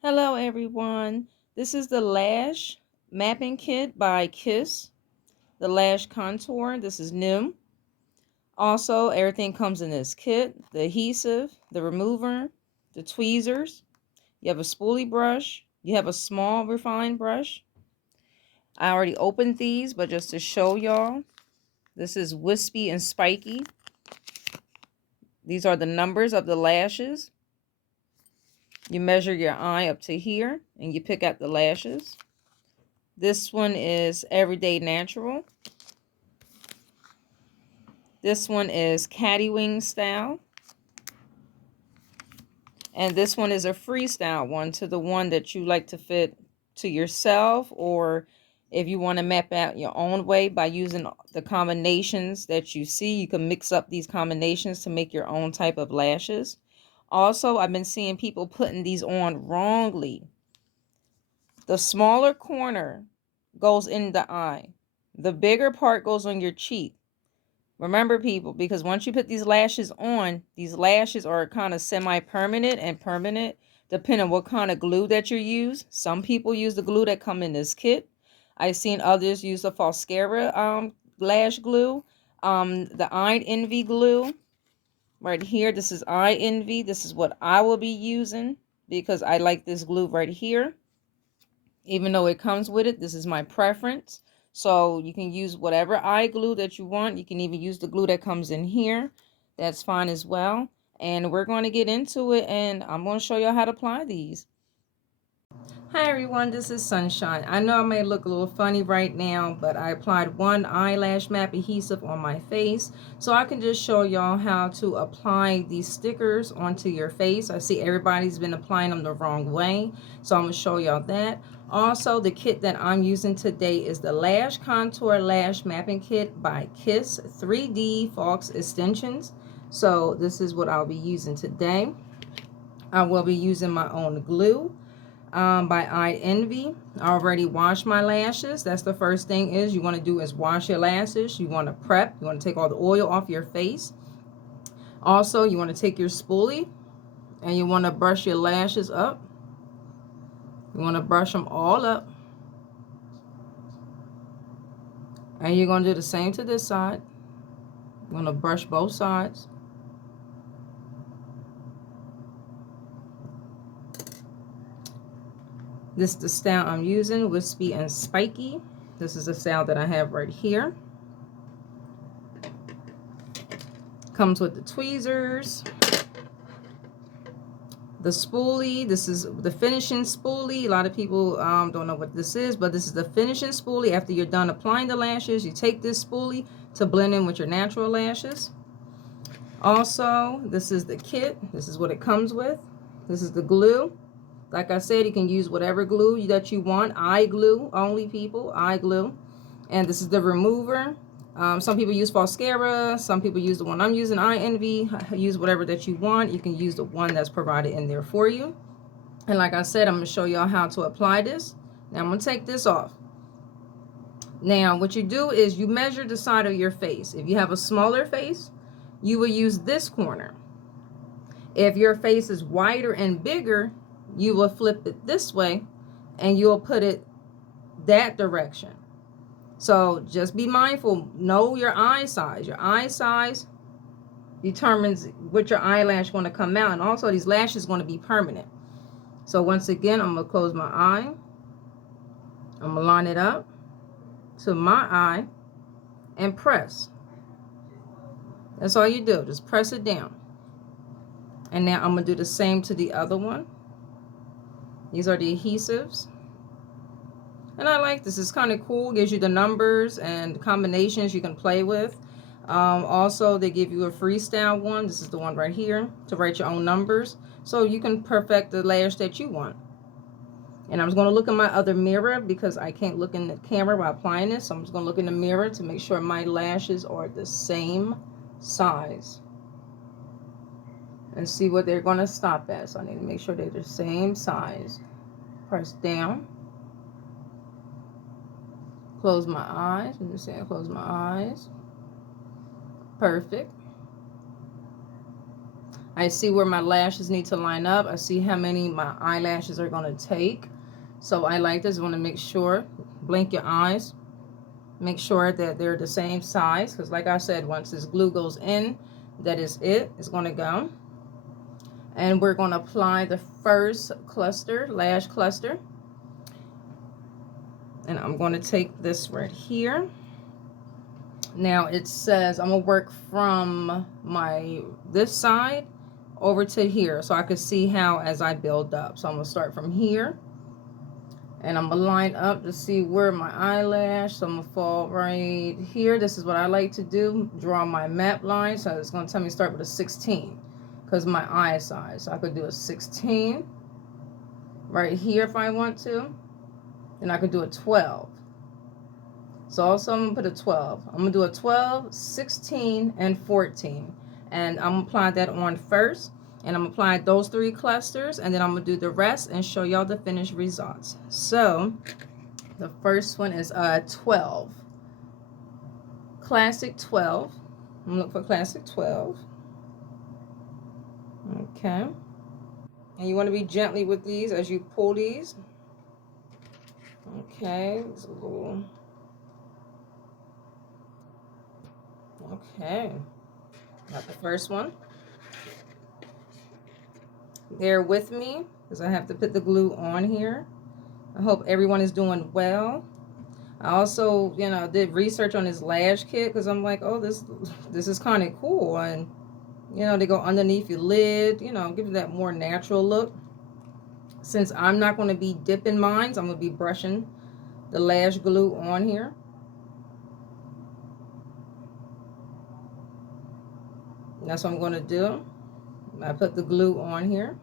Hello everyone, this is the Lash Mapping Kit by Kiss, the Lash Contour. This is new. Also, everything comes in this kit: the adhesive, the remover, the tweezers. You have a spoolie brush. You have a small refined brush. I already opened these, but just to show y'all, this is wispy and spiky. These are the numbers of the lashes. You measure your eye up to here, and you pick out the lashes. This one is Everyday Natural. This one is Caddy Wing style. And this one is a freestyle one, to the one that you like to fit to yourself, or if you want to map out your own way by using the combinations that you see, you can mix up these combinations to make your own type of lashes. Also, I've been seeing people putting these on wrongly. The smaller corner goes in the eye. The bigger part goes on your cheek. Remember, people, because once you put these lashes on, these lashes are kind of semi-permanent and permanent, depending on what kind of glue that you use. Some people use the glue that come in this kit. I've seen others use the Falscara lash glue, the Eye Envy glue. Right here, this is Eye Envy. This is what I will be using because I like this glue right here. Even though it comes with it, this is my preference. So you can use whatever eye glue that you want. You can even use the glue that comes in here. That's fine as well. And we're going to get into it, and I'm going to show you how to apply these. Hi everyone, this is Sunshine. I know I may look a little funny right now, but I applied one eyelash map adhesive on my face, so I can just show y'all how to apply these stickers onto your face. I see everybody's been applying them the wrong way, so I'm going to show y'all that. Also, the kit that I'm using today is the Lash Contour Lash Mapping Kit by Kiss 3D Fox Extensions. So this is what I'll be using today. I will be using my own glue by Eye Envy. I already washed my lashes. That's the first thing is you want to do is wash your lashes. You want to prep. You want to take all the oil off your face. Also, you want to take your spoolie and you want to brush your lashes up. You want to brush them all up. And you're going to do the same to this side. You're going to brush both sides. This is the style I'm using, wispy and spiky. This is the style that I have right here. Comes with the tweezers, the spoolie. This is the finishing spoolie. A lot of people don't know what this is, but this is the finishing spoolie. After you're done applying the lashes, you take this spoolie to blend in with your natural lashes. Also, this is the kit. This is what it comes with. This is the glue. Like I said, you can use whatever glue that you want. Eye glue, only people, eye glue. And this is the remover. Some people use Falscara. Some people use the one I'm using, Eye Envy. Use whatever that you want. You can use the one that's provided in there for you. And like I said, I'm going to show y'all how to apply this. Now I'm going to take this off. Now what you do is you measure the side of your face. If you have a smaller face, you will use this corner. If your face is wider and bigger, you will flip it this way and you'll put it that direction. So just be mindful. Know your eye size. Your eye size determines what your eyelash is going to come out. And also these lashes are going to be permanent. So once again, I'm going to close my eye. I'm going to line it up to my eye and press. That's all you do. Just press it down. And now I'm going to do the same to the other one. These are the adhesives. And I like this. It's kind of cool. Gives you the numbers and combinations you can play with. Also, they give you a freestyle one. This is the one right here to write your own numbers. So you can perfect the lash that you want. And I'm just going to look in my other mirror because I can't look in the camera while applying this. So I'm just going to look in the mirror to make sure my lashes are the same size. And see what they're going to stop at. So I need to make sure they're the same size. Press down. Close my eyes. I'm just saying close my eyes. Perfect. I see where my lashes need to line up. I see how many my eyelashes are going to take. So I like this. I want to make sure, blink your eyes, make sure that they're the same size, because like I said, once this glue goes in, that is it. It's going to go. And we're going to apply the first cluster, lash cluster. And I'm going to take this right here. Now it says I'm going to work from this side over to here, so I can see how as I build up. So I'm going to start from here. And I'm going to line up to see where my eyelash, so I'm going to fall right here. This is what I like to do, draw my map line. So it's going to tell me to start with a 16 because my eye size. So I could do a 16 right here if I want to. And I could do a 12. So also I'm going to put a 12. I'm going to do a 12, 16, and 14. And I'm going to apply that on first. And I'm applying those 3 clusters, and then I'm going to do the rest and show y'all the finished results. So the first one is 12. Classic 12. I'm going to look for classic 12. Okay. And you want to be gently with these as you pull these. Okay. It's a little... Okay. Got the first one. Bear with me because I have to put the glue on here. I hope everyone is doing well. I also, did research on this lash kit because I'm like, oh, this is kind of cool. And, they go underneath your lid, give it that more natural look. Since I'm not going to be dipping mine, I'm going to be brushing the lash glue on here. And that's what I'm going to do. I put the glue on here.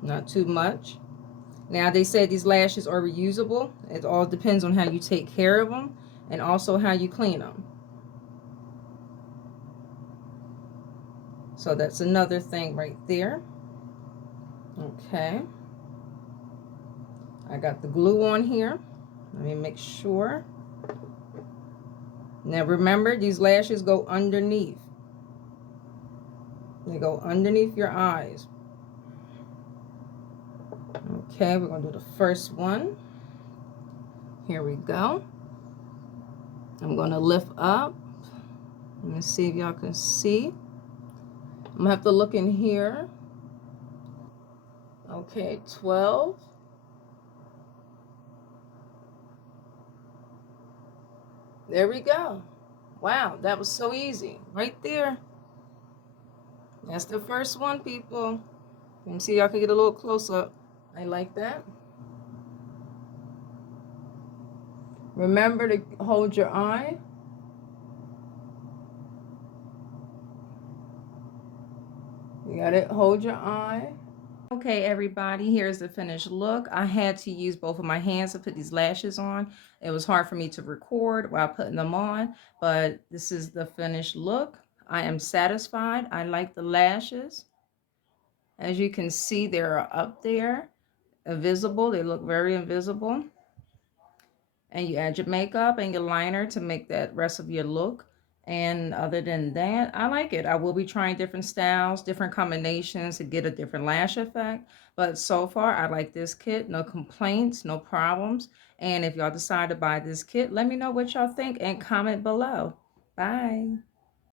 Not too much. Now, they said these lashes are reusable. It all depends on how you take care of them and also how you clean them. So that's another thing right there. Okay. I got the glue on here. Let me make sure. Now, remember, these lashes go underneath. They go underneath your eyes. Okay, we're going to do the first one. Here we go. I'm going to lift up. Let me see if y'all can see. I'm going to have to look in here. Okay, 12. There we go. Wow, that was so easy. Right there. That's the first one, people. Let me see if y'all can get a little close up. I like that. Remember to hold your eye. You got it? Hold your eye. Okay, everybody, here's the finished look. I had to use both of my hands to put these lashes on. It was hard for me to record while putting them on, but this is the finished look. I am satisfied. I like the lashes. As you can see, they're up there, invisible. They look very invisible. And you add your makeup and your liner to make that rest of your look. And other than that, I like it. I will be trying different styles, different combinations to get a different lash effect. But so far, I like this kit. No complaints, no problems. And if y'all decide to buy this kit, let me know what y'all think and comment below. Bye.